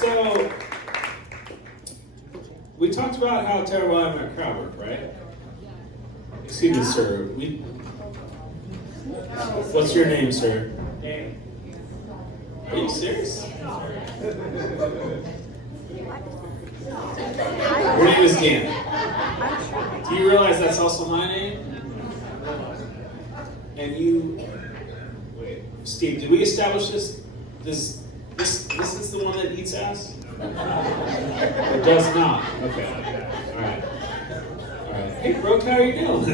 So, we talked about how terrible I am at crowd work, right? Excuse me, sir. What's your name, sir? Dan. Are you serious? Your name is Dan. Do you realize that's also my name? And you... Wait, Steve, did we establish this? This is the one that eats ass? It does not. Okay. Alright. Alright. Hey, Brooke, how are you doing?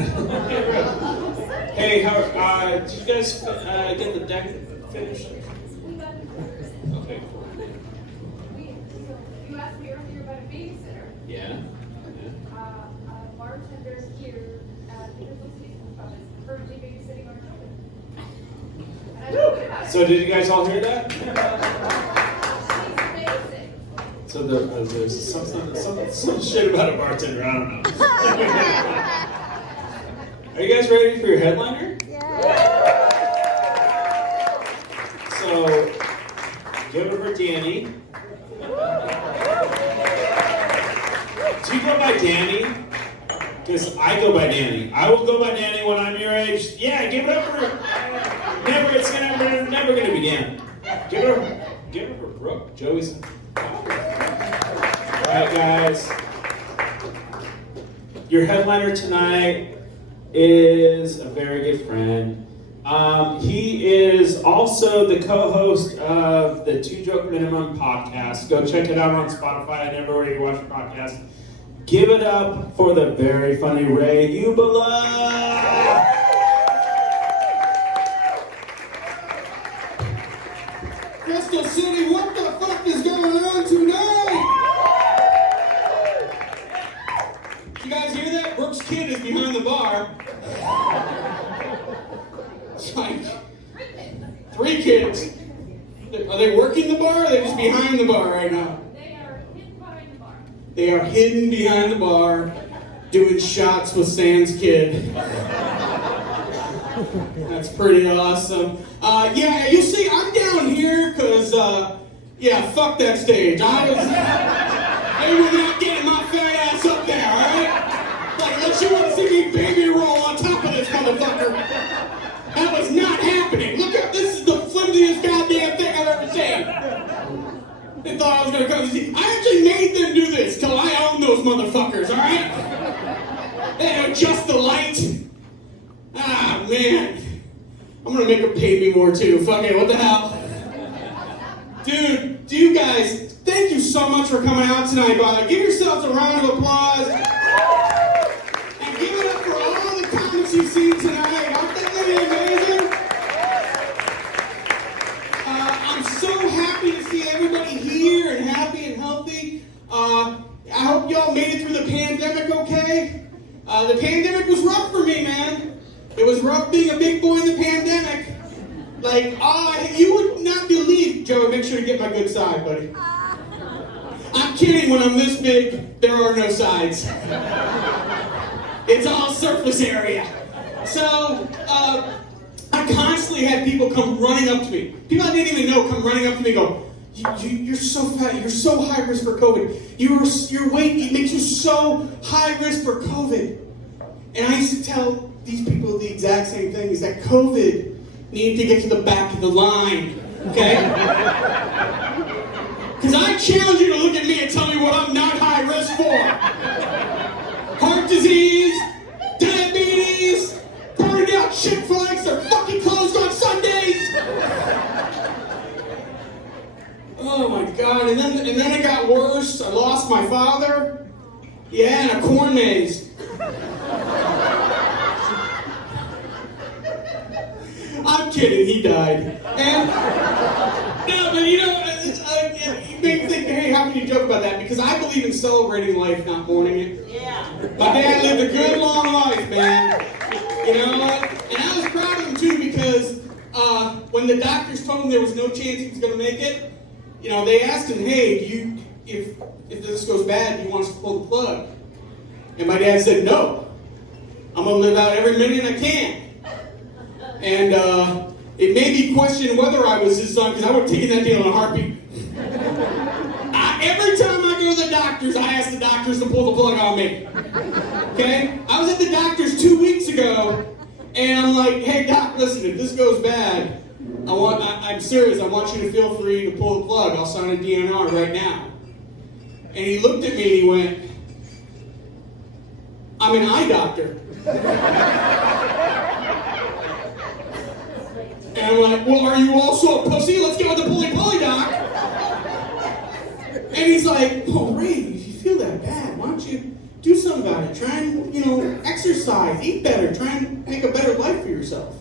Hey, did you guys get the deck finished? Okay, cool. You asked me earlier about a babysitter. Yeah. Bartenders here at the Middle Season Club is currently babysitting our children. And I feel good about it. So did you guys all hear that? So there's some shit about a bartender, I don't know. Are you guys ready for your headliner? Yeah. So, give it for Danny. Do you go by Danny? Because I go by Danny. I will go by Danny when I'm your age. Yeah, give it up for... It's never gonna be Dan. Give it up for Brooke. Joey's... Alright, guys. Your headliner tonight is a very good friend. He is also the co-host of the Two Joke Minimum podcast. Go check it out on Spotify and everywhere you watch your podcast. Give it up for the very funny Ray Ubala. Crystal City, what the fuck is going on tonight? You guys hear that? Brooke's kid is behind the bar. It's like 3 kids. Are they working the bar or are they just behind the bar right now? They are hidden behind the bar. They are hidden behind the bar doing shots with Sam's kid. That's pretty awesome. Yeah, you see, I'm down here because, fuck that stage. I was not getting my fat ass up there, alright? Like, unless you want to see me baby roll on top of this motherfucker. That was not happening. Look up, this is the flimsiest goddamn thing I've ever seen. They thought I was gonna come to see. I actually made them do this till I own those motherfuckers, alright? They adjust the light. Ah, man. I'm gonna make them pay me more too. Fuck it, what the hell? Dude, you guys, thank you so much for coming out tonight, by the way. Give yourselves a round of applause. And give it up for all the comics you've seen tonight. Aren't they really amazing? I'm so happy to see everybody here and happy and healthy. I hope y'all made it through the pandemic okay. The pandemic was rough for me, man. It was rough being a big boy in the pandemic. Like, you would not believe, Joe, make sure to get my good side, buddy. I'm kidding, when I'm this big, there are no sides. It's all surface area. So, I constantly had people come running up to me. People I didn't even know come running up to me and go, you're so fat, you're so high risk for COVID. Your weight, it makes you so high risk for COVID. And I used to tell these people the exact same thing, is that COVID needed to get to the back of the line, okay? Because I challenge you to look at me and tell me what I'm not high risk for. Heart disease, diabetes, burning out Chick-fil-A, they're fucking closed on Sundays. Oh my God, and then it got worse. I lost my father. Yeah, and a corn maze. I'm kidding, he died. And, no, but you know, you may think, hey, how can you joke about that? Because I believe in celebrating life, not mourning it. Yeah. My dad lived a good, long life, man. You know what? And I was proud of him, too, because when the doctors told him there was no chance he was going to make it, you know, they asked him, hey, if this goes bad, do you want us to pull the plug? And my dad said, no. I'm going to live out every minute I can. And it made me question whether I was his son, because I would have taken that deal in a heartbeat. other doctors, I asked the doctors to pull the plug on me. Okay? I was at the doctor's 2 weeks ago, and I'm like, hey doc, listen, if this goes bad, I'm serious, I want you to feel free to pull the plug. I'll sign a DNR right now. And he looked at me and he went, I'm an eye doctor. And I'm like, well, are you also a pussy? Let's get with the pulley, doc. And he's like, oh, Ray, if you feel that bad, why don't you do something about it? Try and, exercise, eat better, try and make a better life for yourself.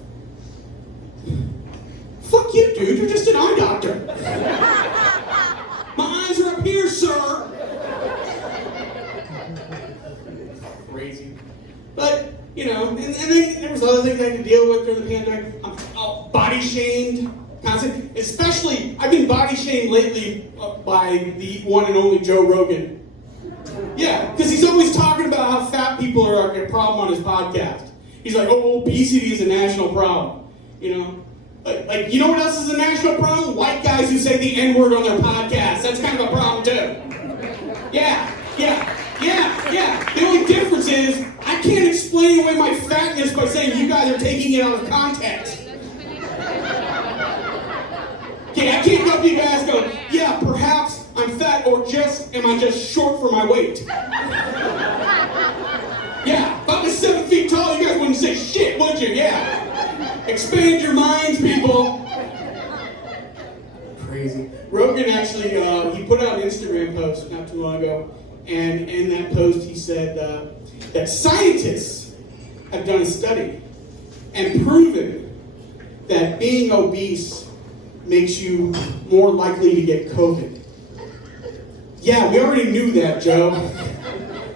Fuck you, dude, you're just an eye doctor. My eyes are up here, sir. Crazy. But, and then there was other things I had to deal with during the pandemic. I'm body shamed, constantly. Especially, I've been body shamed lately by the one and only Joe Rogan. Yeah, because he's always talking about how fat people are a problem on his podcast. He's like, oh, obesity is a national problem. Like, you know what else is a national problem? White guys who say the N-word on their podcast. That's kind of a problem, too. Yeah. The only difference is, I can't explain away my fatness by saying you guys are taking it out of context. Okay, I can't go up to you guys and go, yeah, perhaps I'm fat, or am I just short for my weight? Yeah, if I was 7 feet tall, you guys wouldn't say shit, would you? Yeah. Expand your minds, people. Crazy. Rogan actually, he put out an Instagram post not too long ago, and in that post he said that scientists have done a study and proven that being obese makes you more likely to get COVID. Yeah, we already knew that, Joe.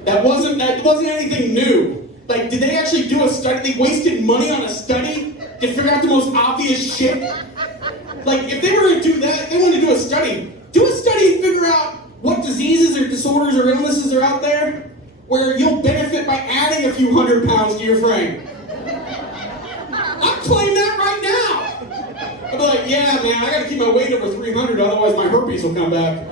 That wasn't anything new. Like, did they actually do a study? They wasted money on a study to figure out the most obvious shit? Like, if they were going to do that, they want to do a study. Do a study and figure out what diseases or disorders or illnesses are out there where you'll benefit by adding a few 100 pounds to your frame. I'd claim that right now. I'd be like, yeah, man, I got to keep my weight over 300, otherwise my herpes will come back.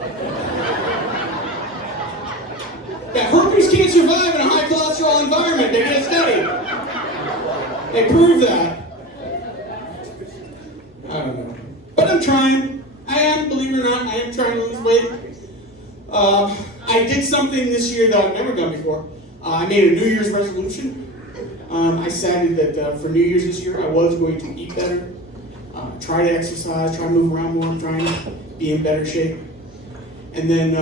That herpes can't survive in a high cholesterol environment. They did a study. They proved that. I don't know. But I'm trying. I am, believe it or not, I am trying to lose weight. I did something this year that I've never done before. I made a New Year's resolution. I decided that for New Year's this year, I was going to eat better, try to exercise, try to move around more, try and be in better shape. And then,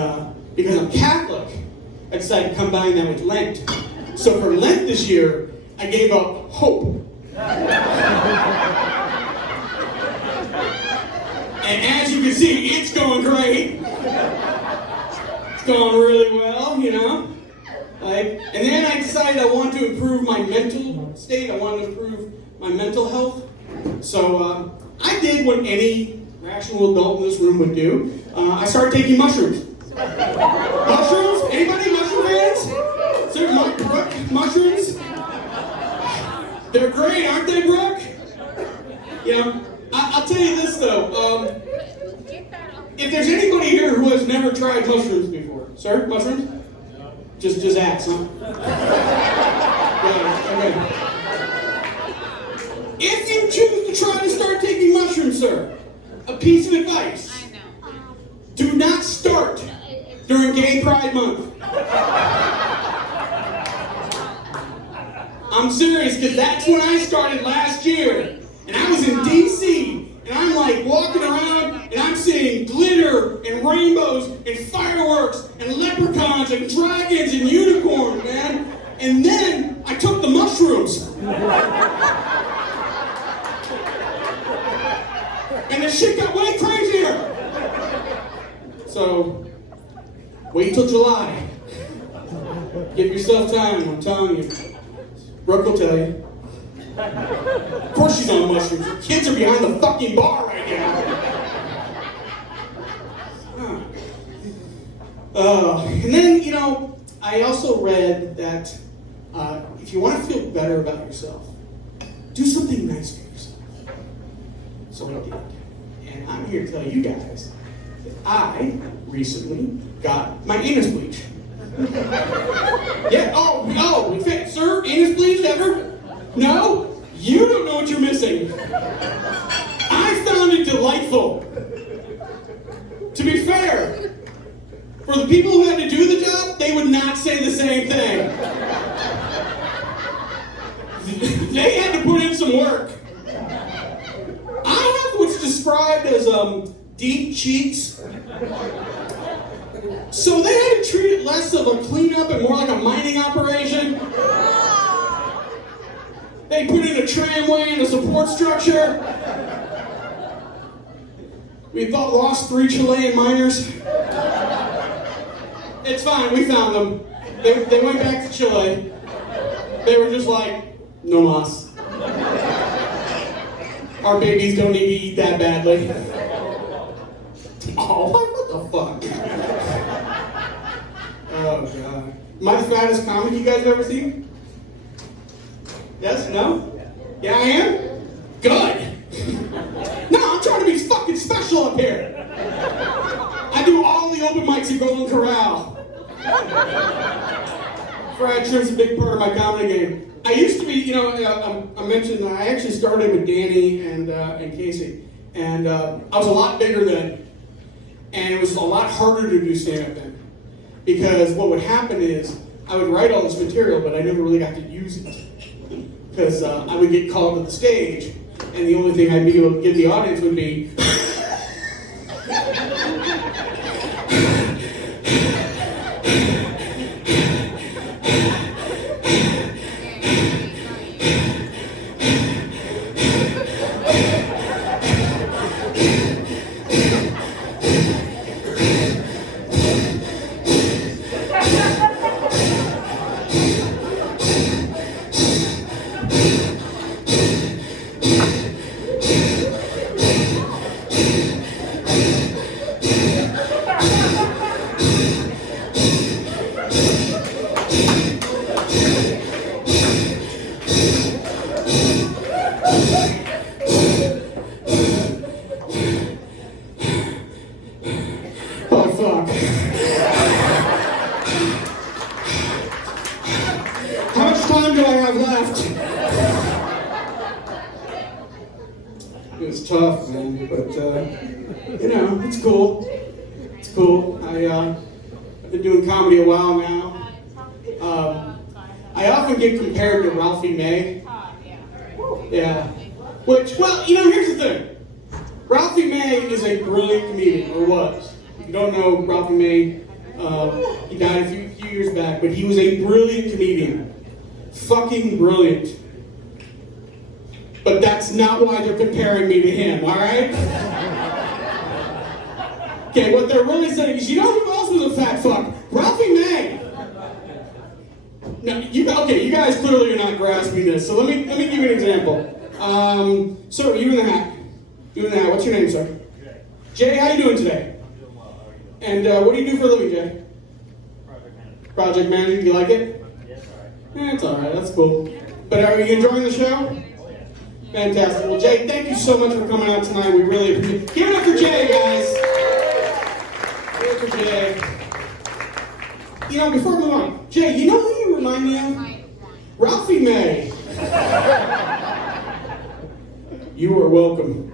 because I'm Catholic, I decided to combine that with Lent. So for Lent this year, I gave up hope. And as you can see, it's going great. It's going really well, And then I decided I wanted to improve my mental state. I wanted to improve my mental health. So I did what any rational adult in this room would do. I started taking mushrooms. Mushrooms? Anybody mushroom fans? Is there Brooke mushrooms? They're great, aren't they, Brooke? I'll tell you this though. If there's anybody here who has never tried mushrooms before, sir, mushrooms? Just ask, huh? Yeah, okay. If you choose to try to start taking mushrooms, sir, a piece of advice: do not start during Gay Pride Month. I'm serious, because that's when I started last year. And I was in D.C., and I'm like walking around, and I'm seeing glitter, and rainbows, and fireworks, and leprechauns, and dragons, and unicorns, man. And then I took the mushrooms. And the shit got way crazier. So, wait till July. Give yourself time, I'm telling you. Brooke will tell you. Of course she's on mushrooms. Her kids are behind the fucking bar right now. And then, I also read that if you want to feel better about yourself, do something nice for yourself. So I did. And I'm here to tell you guys I recently got my anus bleach. Yeah, oh, sir, anus bleach ever? No? You don't know what you're missing. I found it delightful. To be fair, for the people who had to do the job, they would not say the same thing. They had to put in some work. I have what's described as deep cheeks. So they had to treat it less of a cleanup and more like a mining operation. They put in a tramway and a support structure. We thought lost 3 Chilean miners. It's fine, we found them. They went back to Chile. They were just like, no mas. Our babies don't need to eat that badly. Oh, what the fuck? Oh, God. Am I the fattest comic you guys have ever seen? Yes? No? Yeah, I am? Good. No, I'm trying to be fucking special up here. I do all the open mics at Golden Corral. Fracture's a big part of my comedy game. I used to be, I mentioned that I actually started with Danny and Casey. And I was a lot bigger then. And it was a lot harder to do stand-up then. Because what would happen is, I would write all this material, but I never really got to use it. Because I would get called to the stage, and the only thing I'd be able to give the audience would be... It's tough, man, but, it's cool. It's cool. I've been doing comedy a while now. I often get compared to Ralphie May. Yeah. Which, well, here's the thing. Ralphie May is a brilliant comedian, or was. If you don't know Ralphie May, he died a few years back, but he was a brilliant comedian. Fucking brilliant. But that's not why they're comparing me to him, alright? Okay, what they're really saying is, you know who else was a fat fuck? Ralphie May! Now, you guys clearly are not grasping this, so let me give you an example. Sir, you in the hat. What's your name, sir? Jay, how you doing today? I'm doing well. How are you doing? And what do you do for a living, Jay? Project manager. Project manager, do you like it? Yes, alright. It's alright, that's cool. But are you enjoying the show? Oh, yeah. Fantastic. Well, Jay, thank you so much for coming out tonight. We really appreciate it. Give it up for Jay, guys. Give it up for Jay. Before we move on, Jay, you know who you remind me of? Ralphie May. You are welcome.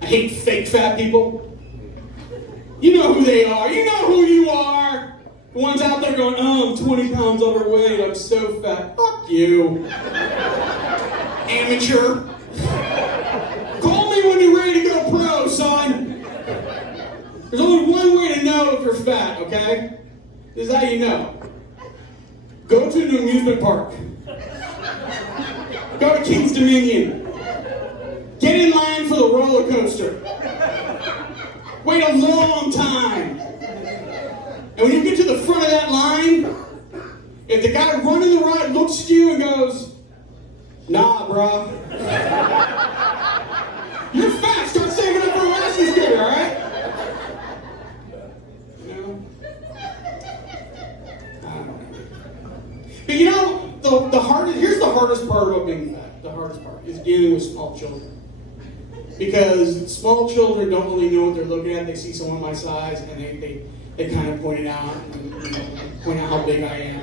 I hate fake fat people. You know who they are. You know who you are. The ones out there going, oh, I'm 20 pounds overweight. I'm so fat. Fuck you. Amateur. Call me when you're ready to go pro, son. There's only one way to know if you're fat, okay? This is how you know. Go to an amusement park. Go to King's Dominion. Get in line for the roller coaster. Wait a long time. And when you get to the front of that line, if the guy running the ride looks at you and goes, nah, bro. You're fat. Start saving up for a license day, all right? But here's the hardest part about being fat. The hardest part is dealing with small children. because small children don't really know what they're looking at. They see someone my size, and they kind of point it out, and point out how big I am.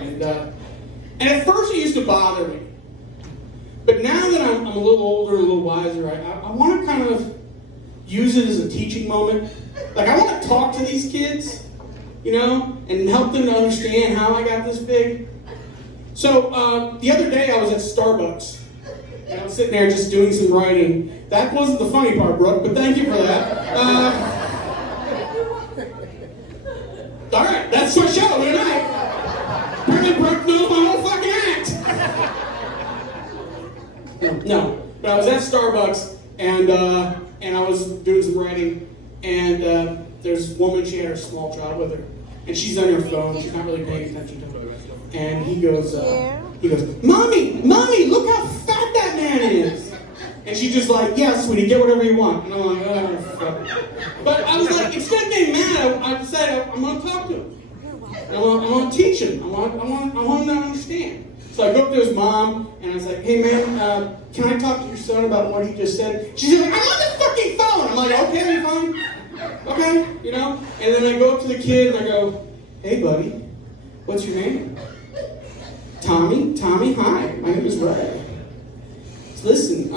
And at first it used to bother me. But now that I'm a little older, a little wiser, I want to kind of use it as a teaching moment. Like, I want to talk to these kids, and help them to understand how I got this big. So, the other day I was at Starbucks, and I was sitting there just doing some writing. That wasn't the funny part, Brooke, but thank you for that. All right, that's my show tonight. Apparently Brooke knows my whole fucking act. No, but I was at Starbucks, and I was doing some writing, and there's a woman, she had her small child with her, and she's on her phone, she's not really paying attention to it. And he goes, Mommy, look how fat that man is. And she's just like, yeah, sweetie, get whatever you want. And I'm like, oh, fuck. But I was like, instead of getting mad, I decided I'm going to talk to him. I want to teach him. I want him to understand. So I go up to his mom, and I was like, hey, man, can I talk to your son about what he just said? She's like, I'm on the fucking phone. I'm like, okay, fine. Okay, And then I go up to the kid, and I go, hey, buddy, what's your name? Tommy, hi, my name is Ray. Listen,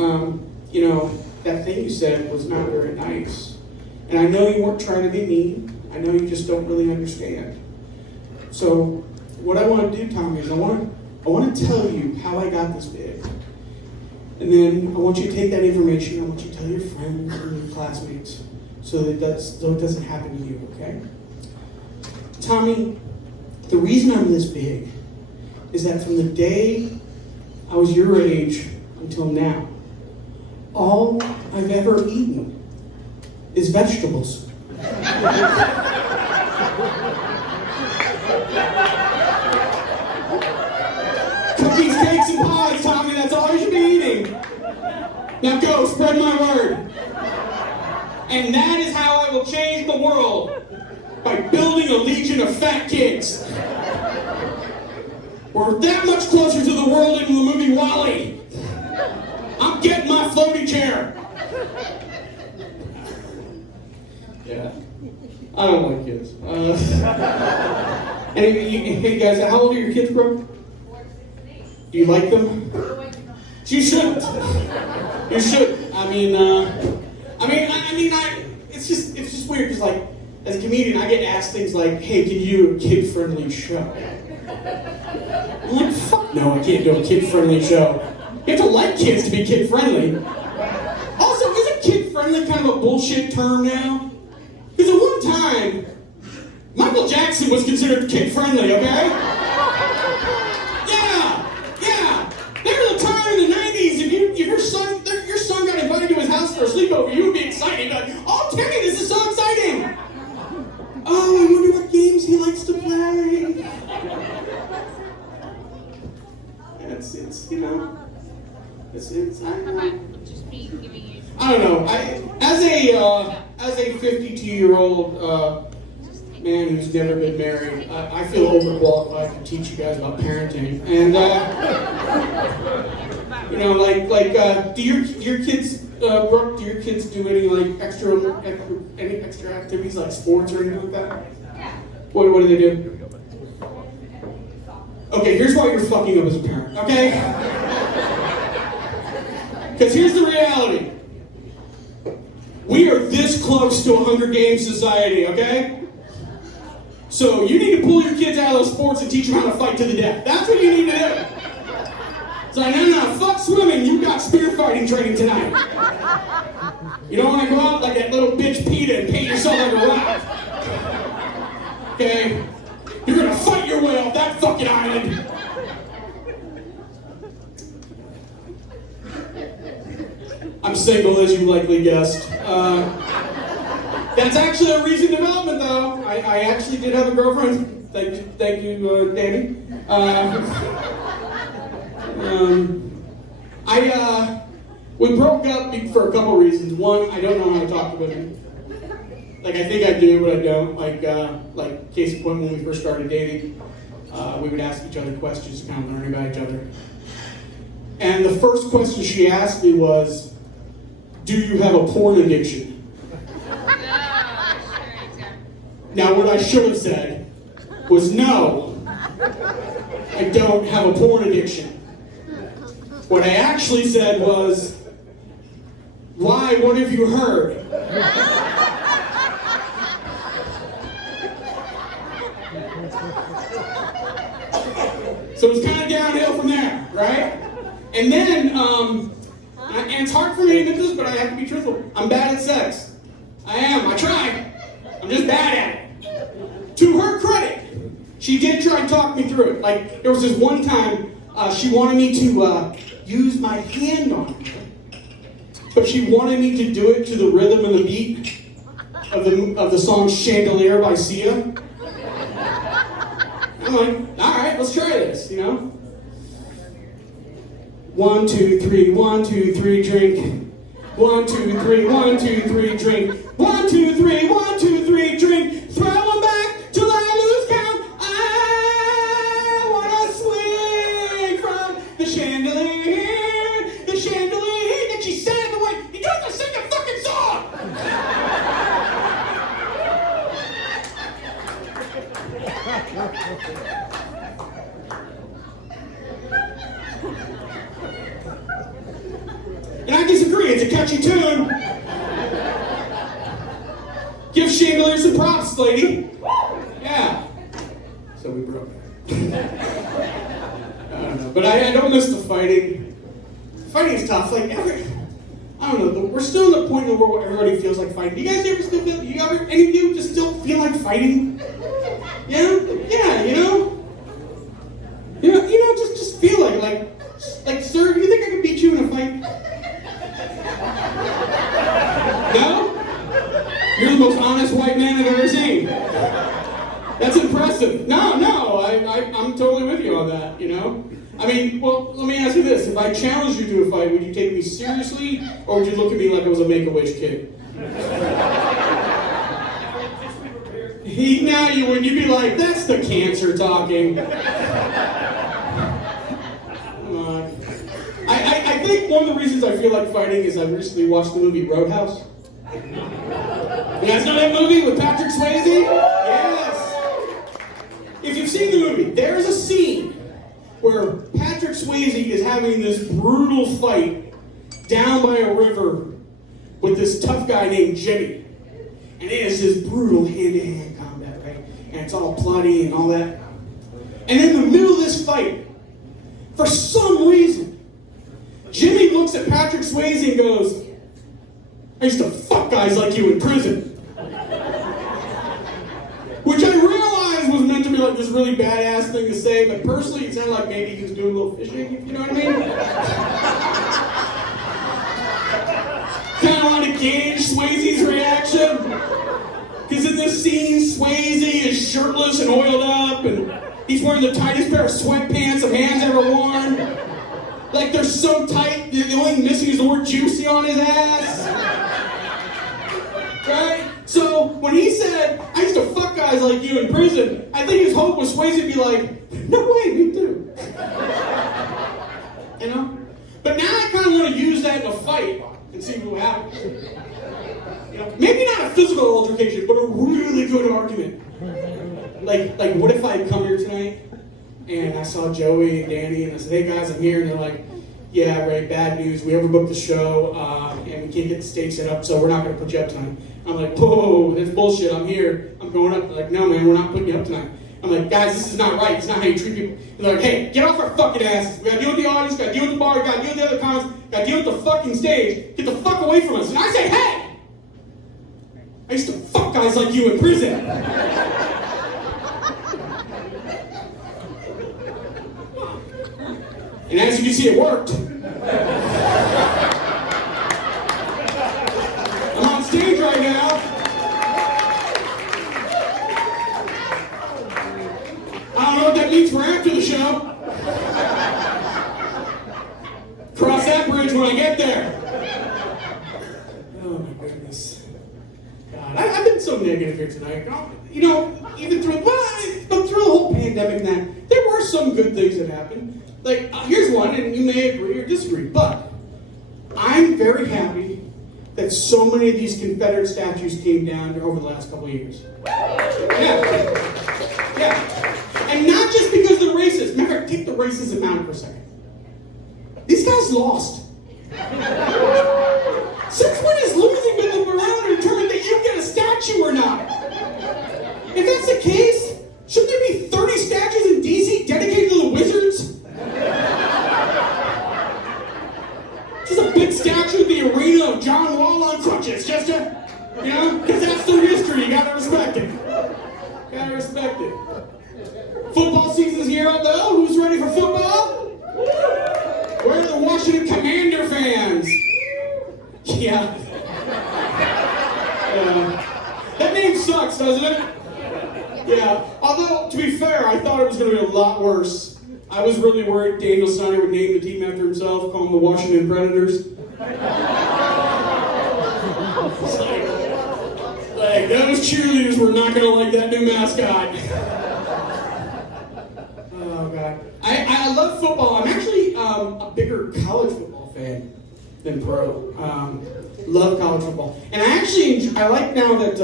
that thing you said was not very nice. And I know you weren't trying to be mean. I know you just don't really understand. So what I want to do, Tommy, is I want to tell you how I got this big. And then I want you to take that information, I want you to tell your friends and your classmates so it doesn't happen to you, okay? Tommy, the reason I'm this big is that from the day I was your age until now, all I've ever eaten is vegetables. Cookies, cakes, and pies, Tommy, that's all you should be eating. Now go, spread my word. And that is how I will change the world, by building a legion of fat kids. We're that much closer to the world in the movie WALL-E. I'm getting my floaty chair. Yeah. I don't like kids. Hey guys, how old are your kids, bro? 4, 6, and 8. Do you like them? You shouldn't. You shouldn't. It's just weird because, like, as a comedian, I get asked things like, "Hey, can you do a kid-friendly show?" I'm like, "Fuck no, I can't do a kid-friendly show." You have to like kids to be kid-friendly. Also, isn't kid-friendly kind of a bullshit term now? Because at one time, Michael Jackson was considered kid-friendly, okay? Yeah. There was a time in the 90s, if your son got invited to his house for a sleepover, you would be excited. Like, oh, Timmy, this is so exciting. Oh, I wonder what games he likes to play. I don't know. As a 52-year-old man who's never been married, I feel overqualified to teach you guys about parenting. And do your kids, Brooke? Do your kids do any extra activities like sports or anything like that? Yeah. What do they do? Okay, here's why you're fucking up as a parent, okay? Because here's the reality. We are this close to a Hunger Games society, okay? So you need to pull your kids out of those sports and teach them how to fight to the death. That's what you need to do. It's like, no, fuck swimming. You got spear fighting training tonight. You don't want to go out like that little bitch PETA and paint yourself like a rock. Okay? You're gonna fight your way off that fucking island. I'm single, as you likely guessed. That's actually a recent development, though. I actually did have a girlfriend. Thank you, Danny. We broke up for a couple reasons. One, I don't know how to talk to women. Like, I think I do, but I don't. Like case in point, when we first started dating, we would ask each other questions to kind of learn about each other. And the first question she asked me was, do you have a porn addiction? Now, what I should have said was no, I don't have a porn addiction. What I actually said was, why, what have you heard? So it's kind of downhill from there, right? And then, and it's hard for me to admit this, but I have to be truthful. I'm bad at sex. I am. I tried. I'm just bad at it. To her credit, she did try and talk me through it. Like, there was this one time she wanted me to use my hand on her, but she wanted me to do it to the rhythm and the beat of the song Chandelier by Sia. I'm like, all right, let's try this, you know? 1, 2, 3, 1, 2, 3, drink. 1, 2, 3, 1, 2, 3, drink. 1, 2, 3, 1, 2, 3, drink. Throw them back till I lose count. I wanna swing from the chandelier that she sang the way. You don't have to sing the fucking song. And I disagree, it's a catchy tune. Give Chandelier some props, lady. Yeah. So we broke it. I don't know, but I don't miss the fighting. Fighting is tough. Like, I don't know, we're still in the point in the world where everybody feels like fighting. Do you guys ever still feel, any of you just still feel like fighting? Yeah? Yeah, you know? Just feel like, sir, do you think I could beat you in a fight? No? You're the most honest white man I've ever seen. That's impressive. No, I'm totally with you on that, you know? I mean, well, let me ask you this. If I challenged you to a fight, would you take me seriously, or would you look at me like I was a Make-A-Wish kid? Now you wouldn't. You'd be like, that's the cancer talking. I think one of the reasons I feel like fighting is I recently watched the movie Roadhouse. You guys know that movie with Patrick Swayze? Yes. If you've seen the movie, there's a scene where Patrick Swayze is having this brutal fight down by a river with this tough guy named Jimmy. And it is this brutal hand-to-hand combat, right? And it's all bloody and all that. And in the middle of this fight, for some reason, Jimmy looks at Patrick Swayze and goes, I used to fuck guys like you in prison. Which I realized was meant to be like this really badass thing to say, but personally it sounded like maybe he was doing a little fishing, if you know what I mean? Kind of want to gauge Swayze's reaction. Because in this scene, Swayze is shirtless and oiled up, and he's wearing the tightest pair of sweatpants a man's ever worn. Like, they're so tight, the only thing missing is the word juicy on his ass. Right? So, when he said, I used to fuck guys like you in prison, I think his hope was Swayze to be like, no way, me too. You know? But now I kind of want to use that in a fight and see what happens. You know? Maybe not a physical altercation, but a really good argument. Like what if I had come here tonight and I saw Joey and Danny and I said, hey guys, I'm here, and they're like, yeah, Ray, bad news, we overbooked the show and we can't get the stage set up, so we're not going to put you up tonight. I'm like, whoa, that's bullshit, I'm here, I'm going up. They're like, no man, we're not putting you up tonight. I'm like, guys, this is not right, it's not how you treat people. They're like, hey, get off our fucking asses. We got to deal with the audience, got to deal with the bar, got to deal with the other cons, got to deal with the fucking stage. Get the fuck away from us. And I say, hey, I used to fuck guys like you in prison. And as you can see, it worked. I'm on stage right now. I don't know what that means for after the show. Cross that bridge when I get there. Oh my goodness. God, I've been so negative here tonight. You know, even through the whole pandemic and that, there were some good things that happened. Like, here's one, and you may agree or disagree, but I'm very happy that so many of these Confederate statues came down over the last couple of years. Yeah. Yeah. And not just because they're racist. Remember, take the racism out for a second. These guys lost. Since when has losing been the barometer to determine that you get a statue or not? If that's the case, shouldn't there be 30 statues in D.C. dedicated to the Wizards? Just a big statue at the arena of John Wall on crutches, just to, because that's their history. You gotta respect it. Gotta respect it. Football season's here, though. Who's ready for football? Where are the Washington Commander fans? Yeah. That name sucks, doesn't it? Yeah. Although, to be fair, I thought it was going to be a lot worse. I was really worried Daniel Snyder would name the team after himself, call them the Washington Predators. Like, those cheerleaders were not going to like that new mascot. Oh, God. I love football. I'm actually a bigger college football fan than pro. Love college football. And I like now that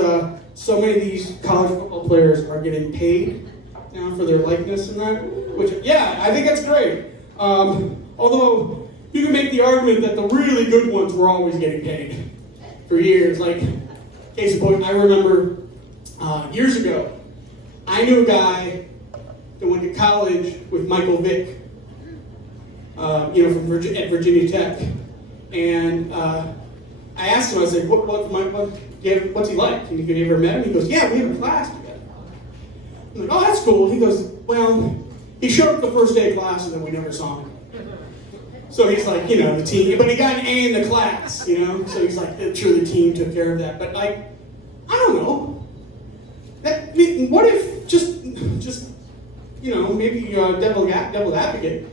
so many of these college football players are getting paid now for their likeness and that. Which, yeah, I think that's great. Although, you can make the argument that the really good ones were always getting paid for years. Like, case in point, I remember years ago, I knew a guy that went to college with Michael Vick, at Virginia Tech. And I asked him, I said, what's he like? And you ever met him? He goes, yeah, we have a class together. I'm like, oh, that's cool. He goes, well, he showed up the first day of class and then we never saw him. So he's like, the team, but he got an A in the class, So he's like, sure, the team took care of that. But like, I don't know. What if just maybe devil's advocate,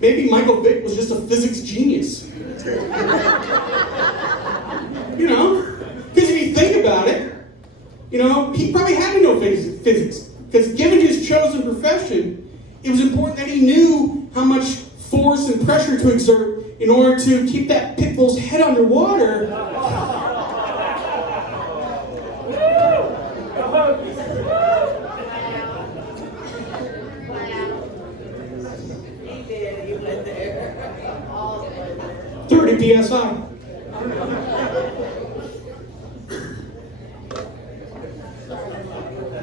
maybe Michael Vick was just a physics genius. Because if you think about it, he probably had to know physics. Because given his chosen profession, it was important that he knew how much force and pressure to exert in order to keep that pit bull's head underwater. PSI.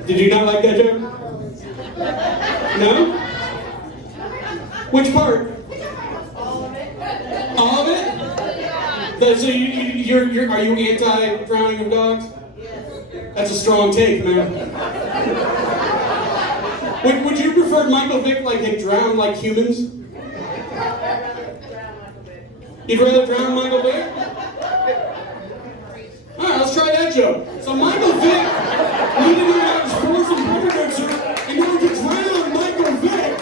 Did you not like that joke? No? Which part? All of it. All of it? So are you anti-drowning of dogs? Yes. That's a strong take, man. Would you prefer Michael Vick had drowned like humans? You'd rather drown Michael Vick? Alright, let's try that joke. So Michael Vick needed to have his force and pressure in order to drown Michael Vick.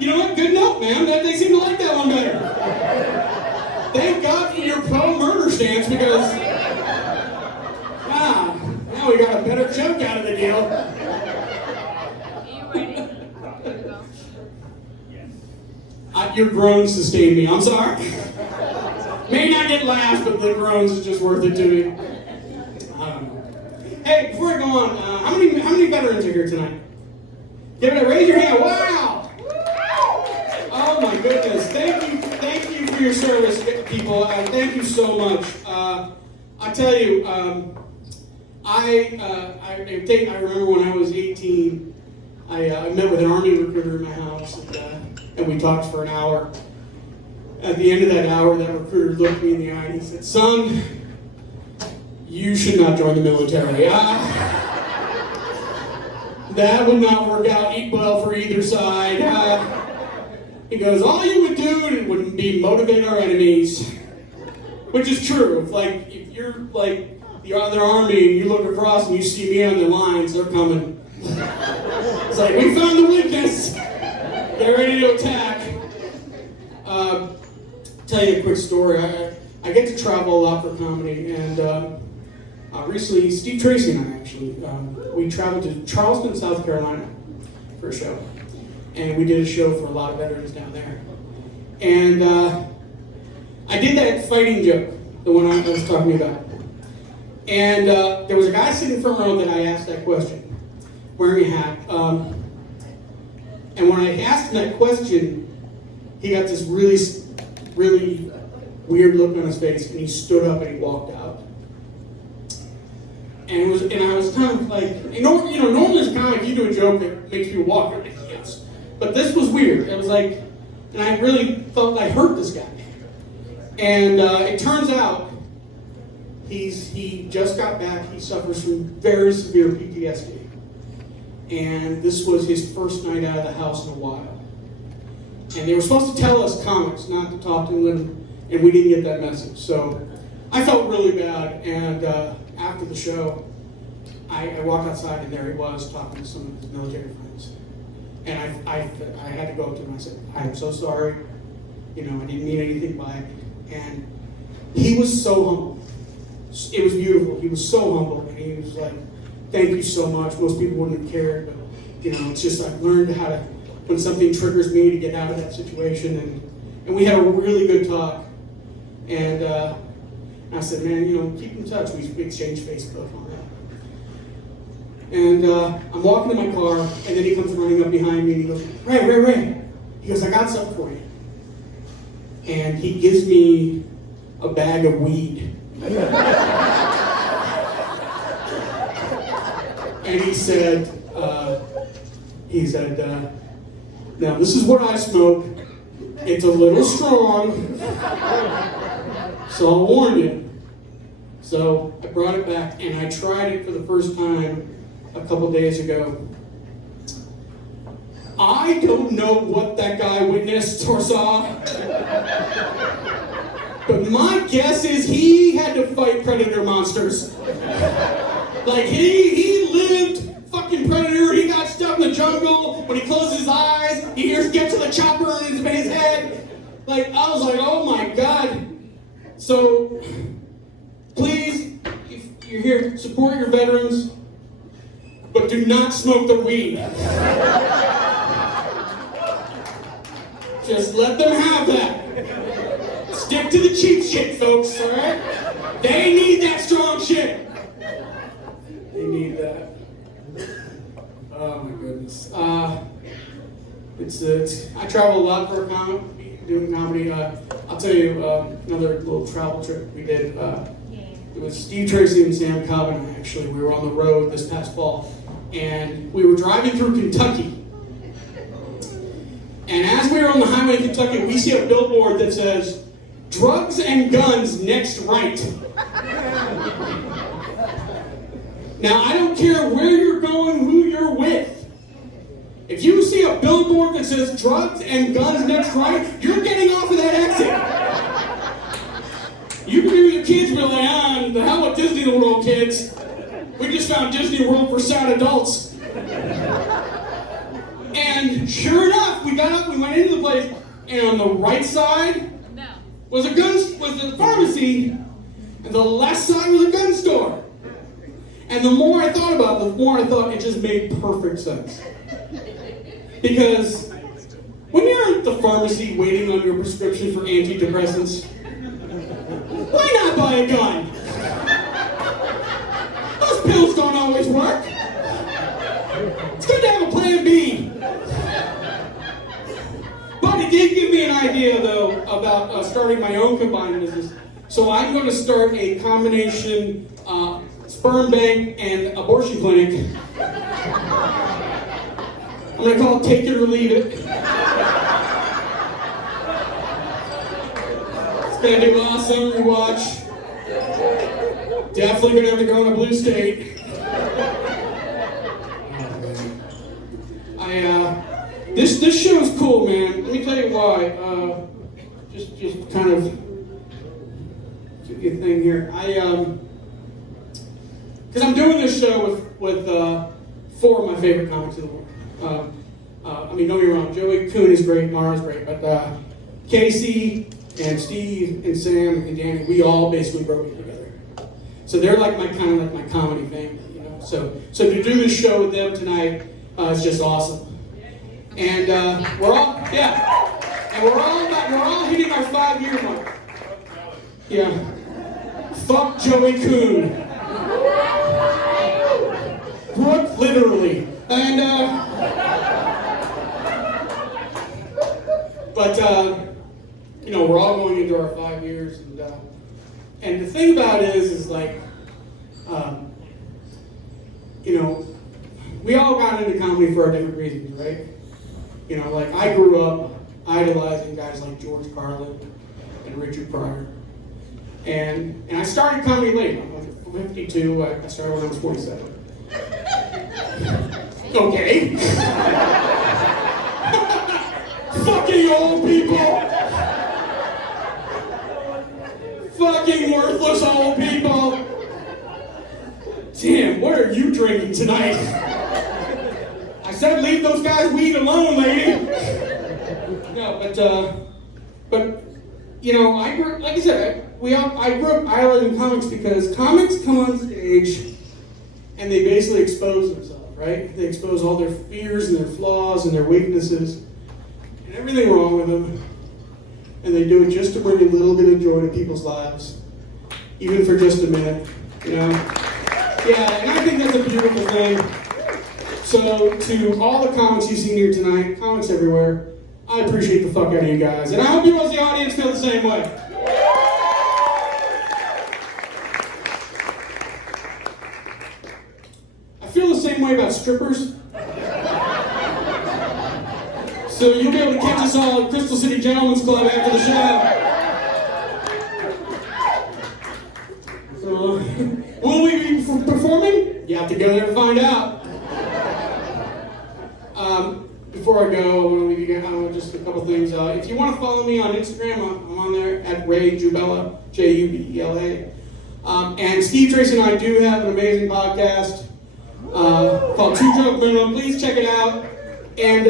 You know what? Good note, man. They seem to like that one better. Thank God for your pro-murder stance because now we got a better joke out of the deal. Your groans sustain me. I'm sorry. May not get laughs, but the groans is just worth it to me. Hey, before I go on, how many veterans are here tonight? Raise your hand. Wow! Oh my goodness! Thank you for your service, people. Thank you so much. I tell you, I remember when I was 18, I met with an Army recruiter in my house. And we talked for an hour. At the end of that hour, that recruiter looked me in the eye and he said, son, you should not join the military. That would not work out well for either side. He goes, all you would do would be motivate our enemies. Which is true. If you're the other army and you look across and you see me on the lines, they're coming. It's like, we found the weakness. Get ready to attack. Tell you a quick story. I get to travel a lot for comedy, and recently, Steve Tracy and I actually, we traveled to Charleston, South Carolina for a show. And we did a show for a lot of veterans down there. And I did that fighting joke, the one I was talking about. And there was a guy sitting in front row that I asked that question, wearing a hat. And when I asked him that question, he got this really, really weird look on his face, and he stood up and he walked out. And I was kind of like, normally as a comic, you do a joke that makes people walk. You're like, yes. But this was weird. It was like, and I really felt I hurt this guy. And it turns out he just got back. He suffers from very severe PTSD. And this was his first night out of the house in a while. And they were supposed to tell us comics not to talk to him, and we didn't get that message. So I felt really bad. And after the show, I walked outside, and there he was talking to some of his military friends. And I had to go up to him and I said, I'm so sorry. I didn't mean anything by it. And he was so humble. It was beautiful. He was so humble, and he was like, thank you so much. Most people wouldn't have cared, but it's just I've learned how to, when something triggers me, to get out of that situation. And we had a really good talk. And I said, man, keep in touch. We exchanged Facebook on that. And I'm walking to my car, and then he comes running up behind me, and he goes, Ray. He goes, I got something for you. And he gives me a bag of weed. And he said, now this is what I smoke. It's a little strong, so I'll warn you. So I brought it back, and I tried it for the first time a couple days ago. I don't know what that guy witnessed or saw, but my guess is he had to fight predator monsters. Like, he lived fucking predator. He got stuck in the jungle. When he closed his eyes, he hears get to the chopper in his head. Like, I was like, oh my God. So, please, if you're here, support your veterans, but do not smoke the weed. Just let them have that. Stick to the cheap shit, folks, all right? They need that strong shit. They need that. Oh my goodness. I travel a lot for a comic, doing comedy. I'll tell you another little travel trip we did. It was Steve Tracy and Sam Cobb and I, actually. We were on the road this past fall, and we were driving through Kentucky. And as we were on the highway in Kentucky, we see a billboard that says, "Drugs and guns next right." Now, I don't care where you're going, who you're with. If you see a billboard that says drugs and guns next right, you're getting off of that exit. You can be with your kids and be like, the hell with Disney World, kids. We just found Disney World for sad adults. And sure enough, we got up, we went into the place, and on the right side was a pharmacy, and the left side was a gun store. And the more I thought about it, the more I thought it just made perfect sense. Because when you're at the pharmacy waiting on your prescription for antidepressants, why not buy a gun? Those pills don't always work. It's good to have a plan B. But it did give me an idea, though, about starting my own combined business. So I'm going to start a combination sperm bank and abortion clinic. I'm going to call it Take It or Leave It. It's going to do awesome. You watch. Definitely going to have to go in a blue state. This show is cool, man. Let me tell you why. Just kind of give you a thing here. Because I'm doing this show with four of my favorite comics in the world. Don't get me wrong, Joey Kuhn is great, Mara's great, but Casey and Steve and Sam and Danny, we all basically broke it together. So they're like my comedy family, you know. So to do this show with them tonight is just awesome. And we're all hitting our 5-year mark. Yeah. Fuck Joey Coon. Brooke, literally. And, but, you know, we're all going into our 5 years, and the thing about it is like, you know, we all got into comedy for our different reasons, right? You know, like I grew up idolizing guys like George Carlin and Richard Pryor. And I started comedy late. I'm like 52. I started when I was 47. Okay. Fucking old people. Fucking worthless old people. Damn, what are you drinking tonight? I said leave those guys' weed alone, lady. No, but you know, I grew, like I said, I grew up idolizing comics because comics come on stage and they basically expose themselves, right? They expose all their fears and their flaws and their weaknesses and everything wrong with them. And they do it just to bring a little bit of joy to people's lives, even for just a minute, you know? Yeah, and I think that's a beautiful thing. So, to all the comics you've seen here tonight, comics everywhere, I appreciate the fuck out of you guys. And I hope you as the audience feel the same way. I feel the same way about strippers. So you'll be able to catch us all at Crystal City Gentlemen's Club after the show. So, will we be performing? You have to go there to find out. Before I go, I want to leave you guys just a couple things. If you want to follow me on Instagram, I'm on there at Ray Jubela, Jubela. And Steve Tracy and I do have an amazing podcast called Two Joke Minimum. Please check it out. And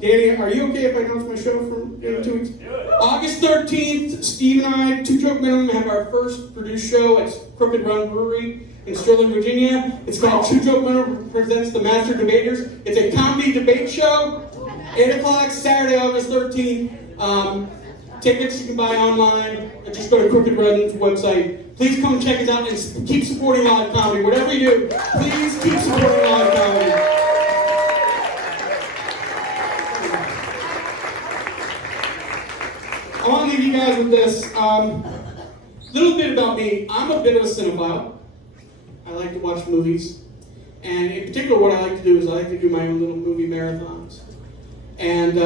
Danny, are you okay if I announce my show from 2 weeks? August 13th, Steve and I, Two Joke Minimum, have our first produced show at Crooked Run Brewery in Sterling, Virginia. It's called Two Joke Minimum presents the Master Debaters. It's a comedy debate show, 8 o'clock, Saturday, August 13th. Tickets you can buy online. Just go to Crooked Run's website. Please come check us out and keep supporting live comedy. Whatever you do, please keep supporting live comedy. I want to leave you guys with this. Little bit about me. I'm a bit of a cinephile. I like to watch movies. And in particular, what I like to do is I like to do my own little movie marathons. And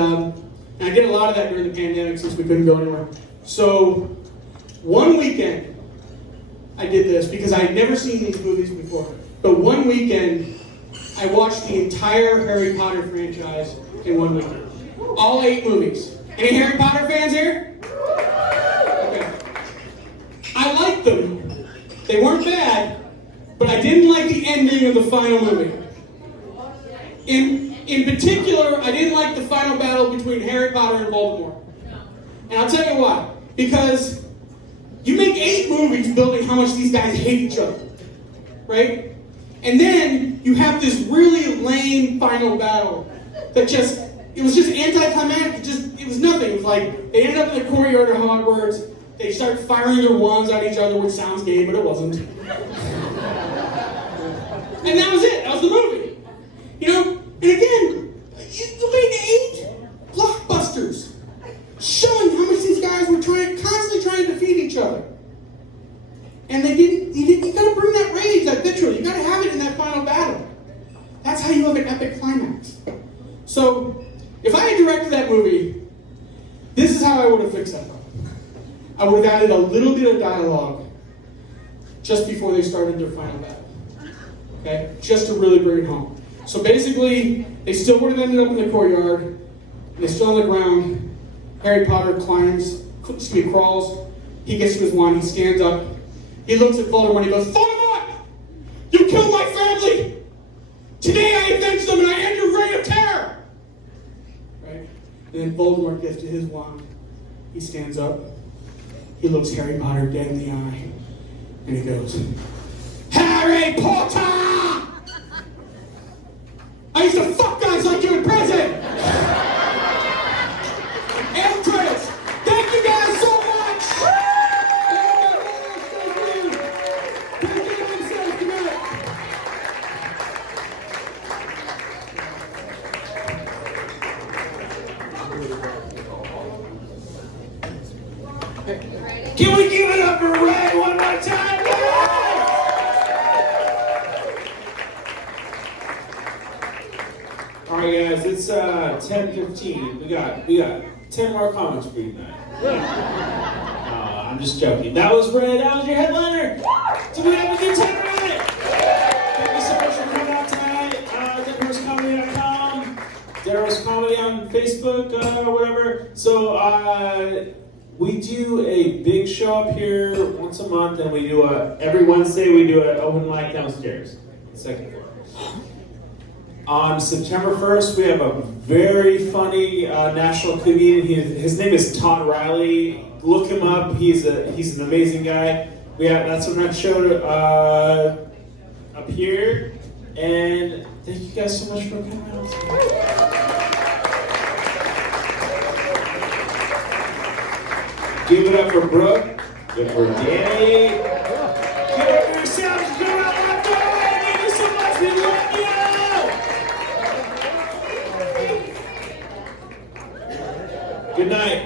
I did a lot of that during the pandemic since we couldn't go anywhere. So, one weekend, I did this because I had never seen these movies before. But one weekend, I watched the entire Harry Potter franchise in one weekend. All 8 movies. Any Harry Potter fans here? Okay. I liked them. They weren't bad, but I didn't like the ending of the final movie. In particular, I didn't like the final battle between Harry Potter and Voldemort. And I'll tell you why. Because you make 8 movies building how much these guys hate each other. Right? And then you have this really lame final battle that it was just anticlimactic. It was nothing. It was like they ended up in the courtyard of Hogwarts. They start firing their wands at each other, which sounds gay, but it wasn't. And that was it. That was the movie. You know? And again, you made 8 blockbusters showing how much these guys were constantly trying to defeat each other. And you gotta bring that rage, that vitriol. You gotta have it in that final battle. That's how you have an epic climax. So, if I had directed that movie, this is how I would have fixed that problem. I would have added a little bit of dialogue just before they started their final battle. Okay? Just to really bring it home. So basically, they still would have ended up in the courtyard. They're still on the ground. Harry Potter crawls. He gets to his wand. He stands up. He looks at Voldemort and he goes, Voldemort! You killed my family! Today I avenge them and I end your reign of terror! Right? And then Voldemort gets to his wand. He stands up. He looks Harry Potter dead in the eye. And he goes, Harry Potter! I used to fuck guys like you in prison! End credits! Thank you guys so much! Can we give it up for Ray one more time? All right, guys, it's 10:15. We got 10 more comments for you tonight. I'm just joking. That was Ray. That was your headliner. So we have a good time tonight. Thank you so much for coming out tonight. DarrowsComedy.com, Darrow's Comedy on Facebook, whatever. So we do a big show up here once a month, and we do every Wednesday we do an open mic downstairs, second floor. On September 1st, we have a very funny national comedian. His name is Todd Riley. Look him up. He's an amazing guy. That's our next show up here. And thank you guys so much for coming out. Give it up for Brooke. Give it for Danny. Give it up for yourselves. Go out loud. Thank you so much. We love you. Good night.